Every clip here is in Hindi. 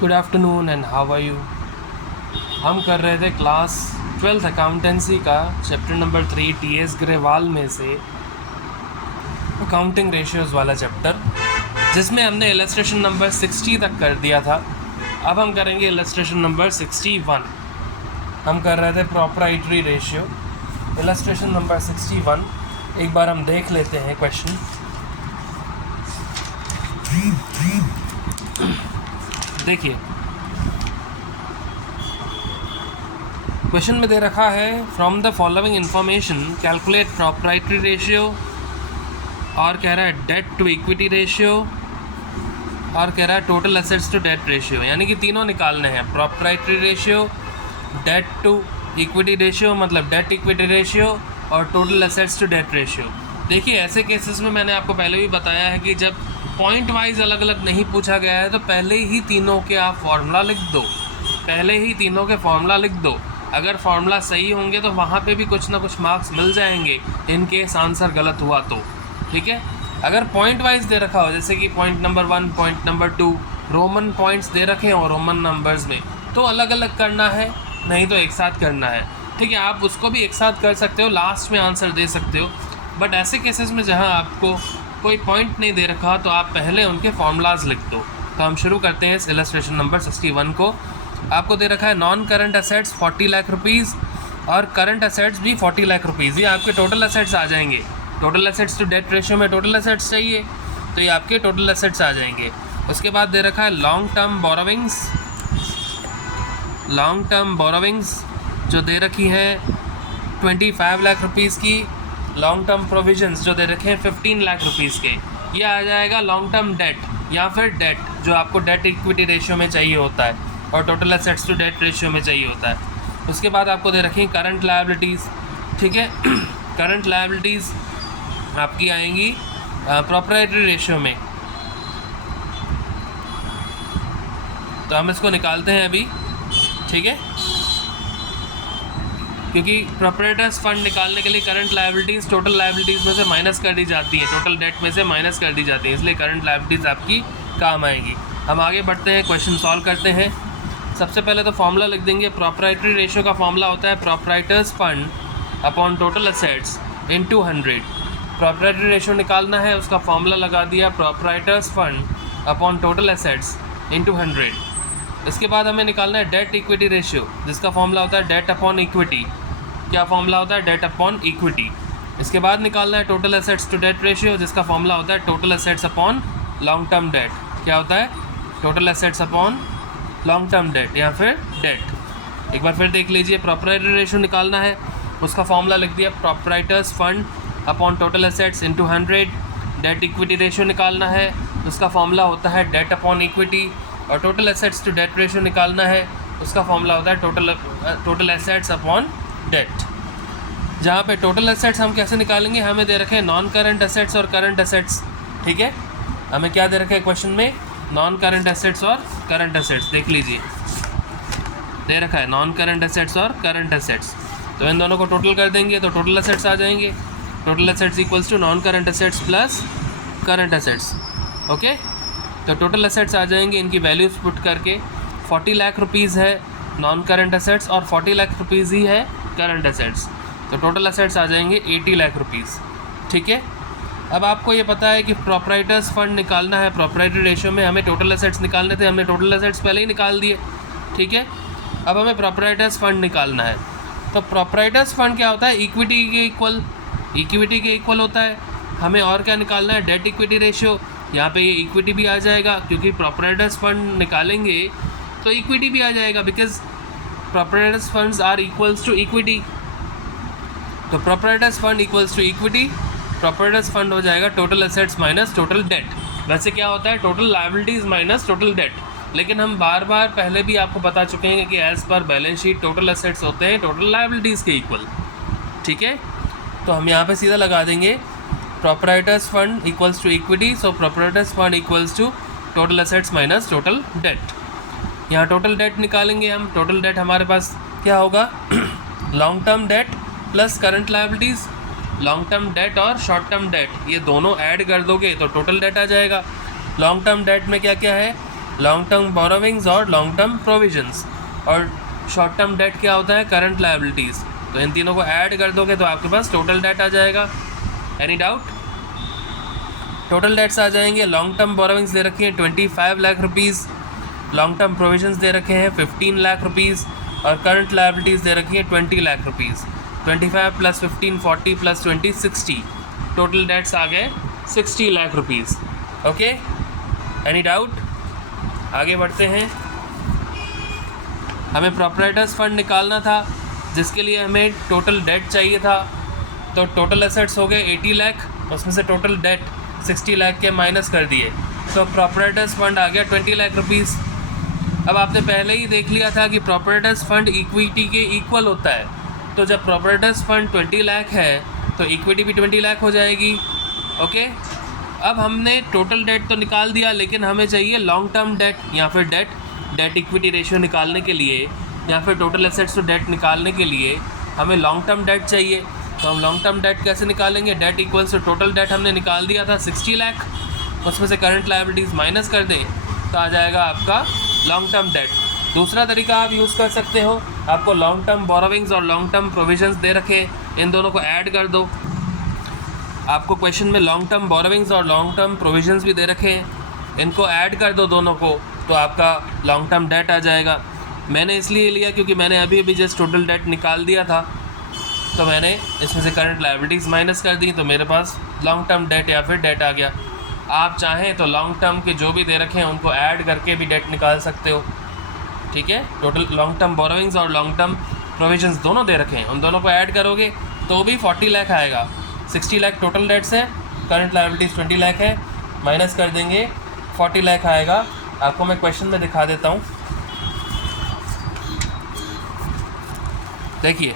Good afternoon and how are you. हम कर रहे थे क्लास 12th अकाउंटेंसी का चैप्टर नंबर 3 टी.एस. ग्रेवाल में से अकाउंटिंग रेशियोज़ वाला चैप्टर, जिसमें हमने इलस्ट्रेशन नंबर 60 तक कर दिया था। अब हम करेंगे इलस्ट्रेशन नंबर 61। हम कर रहे थे प्रोप्राइटरी रेशियो। इलस्ट्रेशन नंबर 61 एक बार हम देख लेते हैं क्वेश्चन। देखिए, क्वेश्चन में दे रखा है from the following information calculate proprietary ratio, और कह रहा है डेट टू इक्विटी रेशियो, और कह रहा है total assets to debt ratio. यानी कि तीनों निकालने हैं, proprietary ratio, debt to equity ratio मतलब डेट इक्विटी रेशियो, और total assets to debt ratio. देखिए, ऐसे केसेस में मैंने आपको पहले भी बताया है कि जब पॉइंट वाइज अलग अलग नहीं पूछा गया है तो पहले ही तीनों के आप फार्मूला लिख दो, पहले ही तीनों के फार्मूला लिख दो। अगर फार्मूला सही होंगे तो वहाँ पे भी कुछ ना कुछ मार्क्स मिल जाएंगे, इन केस आंसर गलत हुआ तो। ठीक है, अगर पॉइंट वाइज दे रखा हो, जैसे कि point number 1, point number 2 Roman points दे रखे हो रोमन नंबर्स में, तो अलग अलग करना है, नहीं तो एक साथ करना है। ठीक है, आप उसको भी एक साथ कर सकते हो, लास्ट में आंसर दे सकते हो। बट ऐसे केसेस में जहाँ आपको कोई पॉइंट नहीं दे रखा तो आप पहले उनके फार्मूलाज लिख दो। तो हम शुरू करते हैं इस इलस्ट्रेशन नंबर 61 को। आपको दे रखा है non current assets 40 lakh rupees और करंट एसेट्स भी 40 लाख रुपीज़। ये आपके टोटल एसेट्स आ जाएंगे। Total assets to debt ratio में टोटल एसेट्स चाहिए, तो ये आपके टोटल एसेट्स आ जाएंगे। उसके बाद दे रखा है long term borrowings, long term borrowings जो दे रखी है 25 लाख रुपीज़ की। लॉन्ग टर्म प्रोविजंस जो दे रखे हैं 15 लाख रुपीज़ के, ये आ जाएगा लॉन्ग टर्म डेट या फिर डेट जो आपको डेट इक्विटी रेशियो में चाहिए होता है और total assets to debt ratio में चाहिए होता है। उसके बाद आपको दे रखी करंट लायबिलिटीज़। ठीक है, करंट लायबिलिटीज़ आपकी आएंगी प्रोप्राइटरी रेशियो में, तो हम इसको निकालते हैं अभी। ठीक है, क्योंकि प्रोप्राइटर्स फंड निकालने के लिए करंट लायबिलिटीज़ टोटल लायबिलिटीज़ में से माइनस कर दी जाती है, टोटल डेट में से माइनस कर दी जाती है, इसलिए करंट लायबिलिटीज़ आपकी काम आएगी। हम आगे बढ़ते हैं, क्वेश्चन सॉल्व करते हैं। सबसे पहले तो फॉर्मूला लिख देंगे। प्रोप्राइटरी रेशियो का फॉर्मूला होता है proprietors fund upon total assets into 100। Proprietary ratio निकालना है, उसका फॉर्मूला लगा दिया proprietors fund upon total assets into 100। इसके बाद हमें निकालना है डेट इक्विटी रेशियो, जिसका फॉर्मूला होता है डेट अपॉन इक्विटी। क्या फॉर्मूला होता है? Debt upon equity. इसके बाद निकालना है total assets to debt ratio, जिसका फॉर्मूला होता है total assets upon long term debt. क्या होता है? Total assets upon long term date या फिर डेट। एक बार फिर देख लीजिए, प्रोप्राइटरी रेशियो निकालना है, उसका फॉर्मूला लिख दिया proprietors fund upon total assets into 100। Debt equity ratio निकालना है, उसका फॉर्मूला होता है डेट अपॉन इक्विटी। और total assets to debt ratio निकालना है, उसका फॉर्मूला होता है टोटल एसेट्स अपॉन डेट। जहाँ पे टोटल एसेट्स हम कैसे निकालेंगे, हमें दे रखे हैं नॉन करंट एसेट्स और करंट एसेट्स। ठीक है, हमें क्या दे रखे हैं क्वेश्चन में? नॉन करंट एसेट्स और करंट एसेट्स। देख लीजिए, दे रखा है नॉन करंट एसेट्स और करंट एसेट्स, तो इन दोनों को टोटल कर देंगे तो टोटल एसेट्स आ जाएंगे। Total assets equals to non current assets plus current assets. Okay, तो टोटल एसेट्स आ जाएंगे, इनकी वैल्यूज पुट करके 40 लाख रुपीज़ है नॉन करंट एसेट्स और 40 लाख रुपीज़ ही है करंट एसेट्स, तो टोटल एसेट्स आ जाएंगे 80 लाख रुपीज़। ठीक है, अब आपको ये पता है कि प्रोप्राइटर्स फंड निकालना है। प्रोप्राइटरी रेशियो में हमें टोटल एसेट्स निकालने थे, हमने टोटल एसेट्स पहले ही निकाल दिए। ठीक है, अब हमें प्रोप्राइटर्स फंड निकालना है। तो प्रोप्राइटर्स फंड क्या होता है? इक्विटी के इक्वल, इक्विटी के इक्वल होता है। हमें और क्या निकालना है? Debt equity ratio. यहाँ पे ये इक्विटी भी आ जाएगा, क्योंकि प्रोप्राइटर्स फंड निकालेंगे तो इक्विटी भी आ जाएगा, because proprietors funds are equals to equity. तो proprietors fund equals to equity, proprietors fund हो जाएगा total assets minus total debt. वैसे क्या होता है? Total liabilities minus total debt, लेकिन हम बार बार पहले भी आपको बता चुके हैं कि as per balance sheet total assets होते हैं टोटल लायबिलिटीज़ के इक्वल। ठीक है, तो हम यहाँ पे सीधा लगा देंगे proprietors fund equals to equity, so proprietors fund equals to total assets minus total debt. यहाँ टोटल डेट निकालेंगे हम। टोटल डेट हमारे पास क्या होगा? Long term debt plus current liabilities. Long term debt और शॉर्ट टर्म डेट ये दोनों ऐड कर दोगे तो टोटल डेट आ जाएगा। लॉन्ग टर्म डेट में क्या क्या है? लॉन्ग टर्म बोरोविंग्स और लॉन्ग टर्म प्रोविजंस, और शॉर्ट टर्म डेट क्या होता है, करंट लायबिलिटीज़। तो इन तीनों को ऐड कर दोगे तो आपके पास टोटल डेट आ जाएगा। Any doubt? टोटल डेट्स आ जाएंगे। लॉन्ग टर्म बोरोविंग्स दे रखी हैं 25 lakh rupees, long term provisions दे रखे हैं 15 लाख रुपीज़, और करंट लायबिलिटीज़ दे रखी है 20 लाख रुपीज़। 25 + 15 40 + 20 60, टोटल डेट्स आ गए 60 lakh rupees. Okay, any doubt? आगे बढ़ते हैं। हमें प्रोप्राइटर्स फंड निकालना था, जिसके लिए हमें टोटल डेट चाहिए था। तो टोटल एसेट्स हो गए 80 लाख, उसमें से टोटल डेट 60 लाख के माइनस कर दिए, तो प्रोप्राइटर्स फंड आ गया 20 लाख रुपीज़। अब आपने पहले ही देख लिया था कि प्रोप्राइटर्स फंड इक्विटी के इक्वल होता है, तो जब प्रोप्राइटर्स फंड 20 लाख है तो इक्विटी भी 20 लाख हो जाएगी। ओके, अब हमने टोटल डेट तो निकाल दिया, लेकिन हमें चाहिए लॉन्ग टर्म डेट या फिर डेट इक्विटी रेशियो निकालने के लिए, या फिर टोटल एसेट्स टू डेट निकालने के लिए हमें लॉन्ग टर्म डेट चाहिए। तो हम लॉन्ग टर्म डेट कैसे निकालेंगे? Debt equals to total debt हमने निकाल दिया था 60 लाख, उसमें से करंट लायबिलिटीज़ माइनस कर दें तो आ जाएगा आपका लॉन्ग टर्म डेट। दूसरा तरीका आप यूज़ कर सकते हो, आपको लॉन्ग टर्म बोरोविंग्स और लॉन्ग टर्म प्रोविजंस दे रखे, इन दोनों को ऐड कर दो। आपको क्वेश्चन में लॉन्ग टर्म बोरोविंग्स और लॉन्ग टर्म प्रोविजंस भी दे रखे हैं, इनको ऐड कर दो दोनों को, तो आपका लॉन्ग टर्म डेट आ जाएगा। मैंने इसलिए लिया क्योंकि मैंने अभी जस्ट टोटल डेट निकाल दिया था, तो मैंने इसमें से करंट लायबिलिटीज़ माइनस कर दी, तो मेरे पास लॉन्ग टर्म डेट या फिर डेट आ गया। आप चाहें तो लॉन्ग टर्म के जो भी दे रखे हैं उनको ऐड करके भी डेट निकाल सकते हो। ठीक है, टोटल लॉन्ग टर्म बोरोविंग्स और लॉन्ग टर्म प्रोविजंस दोनों दे रखे हैं, उन दोनों को ऐड करोगे तो भी 40 लाख आएगा। 60 लाख टोटल डेट्स है, करंट लायबिलिटीज़ 20 लाख है, माइनस कर देंगे 40 लाख आएगा। आपको मैं क्वेश्चन में दिखा देता हूँ। देखिए,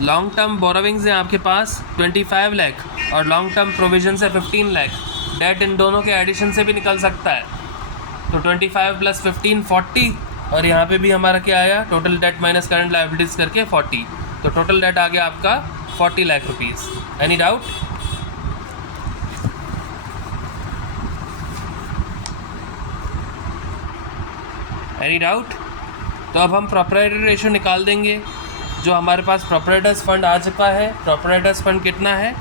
लॉन्ग टर्म बोरोविंग्स है आपके पास 25 लाख और लॉन्ग टर्म प्रोविजन है 15 लाख। डेट इन दोनों के एडिशन से भी निकल सकता है, तो 25 + 15 40, और यहाँ पे भी हमारा क्या आया, total date minus current liabilities करके 40, तो टोटल डेट आ गया आपका 40 lakh rupees. Any doubt? Any doubt? तो अब हम प्रोप्राइटरी रेशियो निकाल देंगे। जो हमारे पास प्रोप्राइटर्स फंड आ चुका है, प्रोप्राइटर्स फंड कितना है,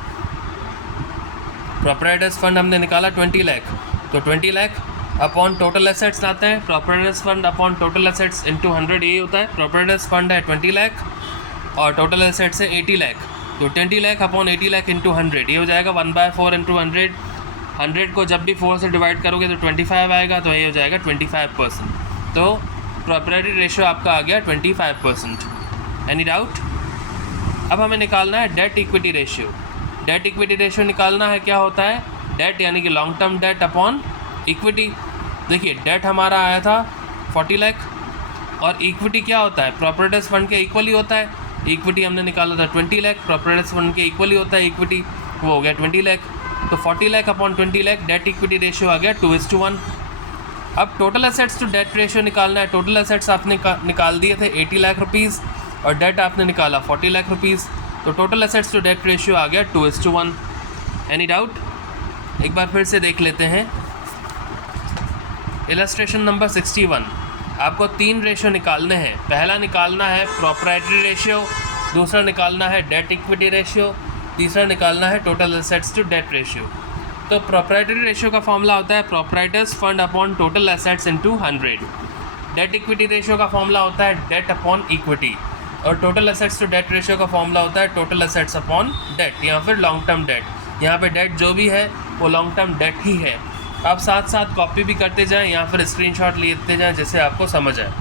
प्रोप्राइटर्स फंड हमने निकाला 20 लाख, तो 20 लाख अपॉन टोटल एसेट्स लाते हैं। Proprietors fund upon total assets into 100 ये होता है। प्रोप्राइटर्स फंड है 20 लाख और टोटल एसेट्स है 80 लाख, तो 20 लाख अपॉन 80 लाख इंटू 100 ये हो जाएगा 1/4 इंटू 100। 100 को जब भी 4 से डिवाइड करोगे तो 25 आएगा, तो ये हो जाएगा 25%। तो प्रोप्राइटरी रेशियो आपका आ गया 25%। Any doubt? अब हमें निकालना है debt equity ratio. Date equity ratio निकालना है, क्या होता है, डेट यानी कि long term date upon equity. देखिए, डेट हमारा आया था 40 लाख और इक्विटी क्या होता है, प्रोप्राइटर्स फंड के इक्वली होता है। इक्विटी हमने निकाला था 20 लाख, प्रोप्राइटर्स फंड के इक्वली होता है इक्विटी, वो हो गया 20 लाख। तो 40 lakh upon 20 lakh, debt equity ratio आ गया 2:1। अब total assets to debt ratio निकालना है। टोटल एसेट्स आपने निकाल दिए थे 80 लाख रुपीज़ और डेट आपने निकाला 40 लाख रुपीज़, तो total assets to debt ratio आ गया 2:1। Any doubt? एक बार फिर से देख लेते हैं। इलस्ट्रेशन नंबर 61, आपको 3 रेशियो निकालने हैं। पहला निकालना है प्रोप्राइटरी रेशियो, दूसरा निकालना है डेट इक्विटी रेशियो, तीसरा निकालना है total assets to debt ratio. तो प्रोप्राइटरी रेशियो का फॉर्मूला होता है proprietors fund upon total assets into 100। Debt equity ratio का फॉर्मूला होता है डेट अपॉन इक्विटी, और total assets to debt ratio का फॉर्मूला होता है टोटल एसेट्स अपॉन डेट या फिर लॉन्ग टर्म डेट। यहाँ पे डेट जो भी है वो लॉन्ग टर्म डेट ही है। आप साथ साथ कॉपी भी करते जाएं या फिर स्क्रीनशॉट लेते जाएं, जिससे आपको समझ आए।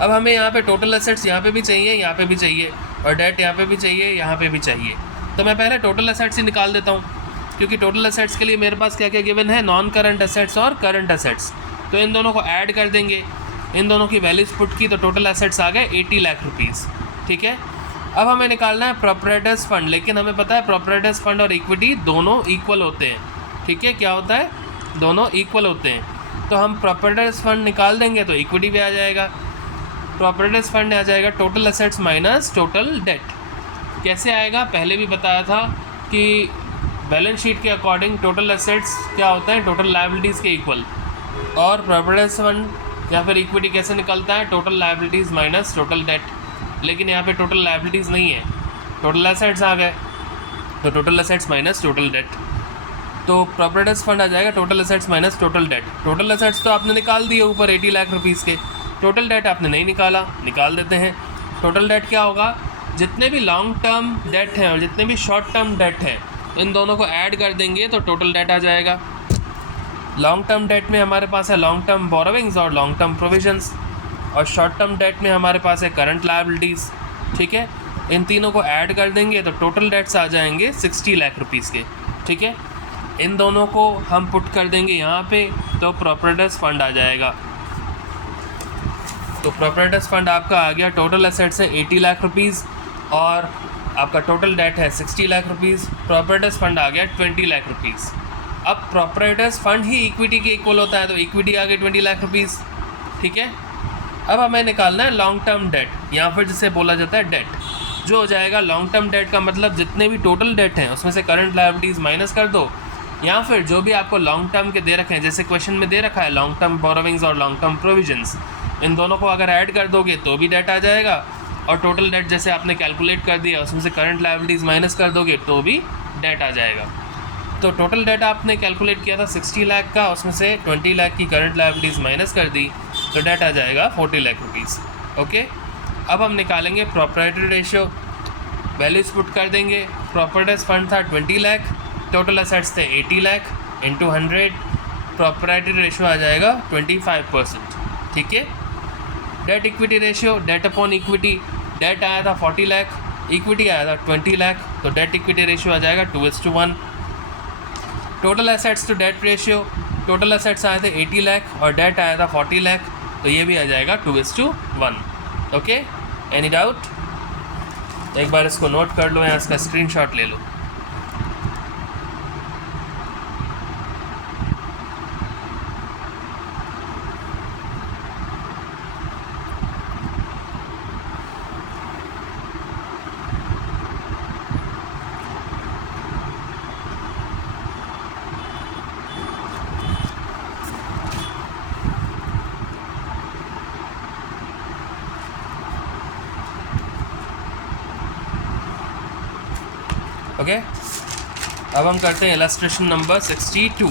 अब हमें यहाँ पे टोटल एसेट्स यहाँ पे भी चाहिए, यहाँ पे भी चाहिए, और डेट यहाँ पे भी चाहिए, यहाँ पे भी चाहिए। तो मैं पहले टोटल एसेट्स ही निकाल देता हूँ, क्योंकि टोटल एसेट्स के लिए मेरे पास क्या क्या गिवन है, नॉन करंट एसेट्स और करंट एसेट्स। तो इन दोनों को ऐड कर देंगे, इन दोनों की वैल्यूज पुट की, तो टोटल एसेट्स आ गए 80 लाख रुपीज़। ठीक है, अब हमें निकालना है प्रोप्राइटर्स फंड, लेकिन हमें पता है प्रोप्राइटर्स फंड और इक्विटी दोनों इक्वल होते हैं। ठीक है, क्या होता है, दोनों इक्वल होते हैं। तो हम प्रोप्राइटर्स फंड निकाल देंगे तो इक्विटी भी आ जाएगा। प्रोप्राइटर्स फंड आ जाएगा total assets minus total date. कैसे आएगा, पहले भी बताया था कि बैलेंस शीट के अकॉर्डिंग टोटल एसेट्स क्या होता है, टोटल लायबिलिटीज़ के इक्वल। और प्रॉपर्टीज फंड या फिर इक्विटी कैसे निकलता है, total liabilities minus total debt, लेकिन यहाँ पे टोटल लायबिलिटीज़ नहीं है, टोटल एसेट्स आ गए, तो total assets minus total date, तो प्रॉपर्टीज फंड आ जाएगा total assets minus total date. Total assets तो आपने निकाल दिए ऊपर 80 लाख रुपीज़ के, टोटल डेट आपने नहीं निकाला, निकाल देते हैं। टोटल डेट क्या होगा, जितने भी लॉन्ग टर्म डेट हैं और जितने भी शॉर्ट टर्म डेट हैं इन दोनों को ऐड कर देंगे तो टोटल डेट आ जाएगा। लॉन्ग टर्म डेट में हमारे पास है लॉन्ग टर्म बोरोविंग्स और लॉन्ग टर्म प्रोविजंस, और शॉर्ट टर्म डेट में हमारे पास है करंट लायबिलिटीज़, ठीक है। इन तीनों को ऐड कर देंगे तो टोटल डेट्स आ जाएंगे 60 लाख रुपीज़ के, ठीक है। इन दोनों को हम पुट कर देंगे यहाँ पे, तो प्रॉपर्टीज फंड आ जाएगा। तो प्रॉपर्टीज फंड आपका आ गया, टोटल एसेट्स है 80 लाख रुपीज़ और आपका टोटल डेट है 60 लाख रुपीज़, प्रॉपर्टीज फंड आ गया 20 लाख रुपीज़। अब प्रॉपर्टीज फंड ही इक्विटी के इक्वल होता है, तो इक्विटी आ गई 20 लाख रुपीज़, ठीक है। अब हमें निकालना है लॉन्ग टर्म डेट, या फिर जिसे बोला जाता है डेट, जो हो जाएगा लॉन्ग टर्म डेट का मतलब जितने भी टोटल डेट हैं उसमें से करंट लायबिलिटीज़ माइनस कर दो, या फिर जो भी आपको लॉन्ग टर्म के दे रखे हैं, जैसे क्वेश्चन में दे रखा है लॉन्ग टर्म बोरोविंग्स और लॉन्ग टर्म प्रोविजंस, इन दोनों को अगर ऐड कर दोगे तो भी डेट आ जाएगा, और टोटल डेट जैसे आपने कैलकुलेट कर दिया उसमें से करंट लायबिलिटीज़ माइनस कर दोगे तो भी डेट आ जाएगा। तो टोटल डेट आपने कैलकुलेट किया था 60 लाख का, उसमें से 20 लाख की करंट लायबिलिटीज़ माइनस कर दी तो डेट आ जाएगा 40 लाख रुपीज़, ओके। अब हम निकालेंगे प्रॉपर्टी रेशियो, वैल्यूज पुट कर देंगे। प्रॉपर्टीज फंड था 20 लाख, टोटल एसेट्स थे 80 लाख इंटू 100, प्रॉपर्टी रेशियो आ जाएगा 25%, ठीक है। Debt equity ratio, debt upon equity, debt आया था 40 लाख, इक्विटी आया था 20 लाख, तो डेट इक्विटी रेशियो आ जाएगा 2:1। Total assets to debt ratio, total assets आए थे 80 लाख और डेट आया था 40 लाख, तो ये भी आ जाएगा 2:1, ओके। Any doubt? एक बार इसको नोट कर लो या इसका स्क्रीनशॉट ले लो। ओके अब हम करते हैं इलस्ट्रेशन नंबर 62।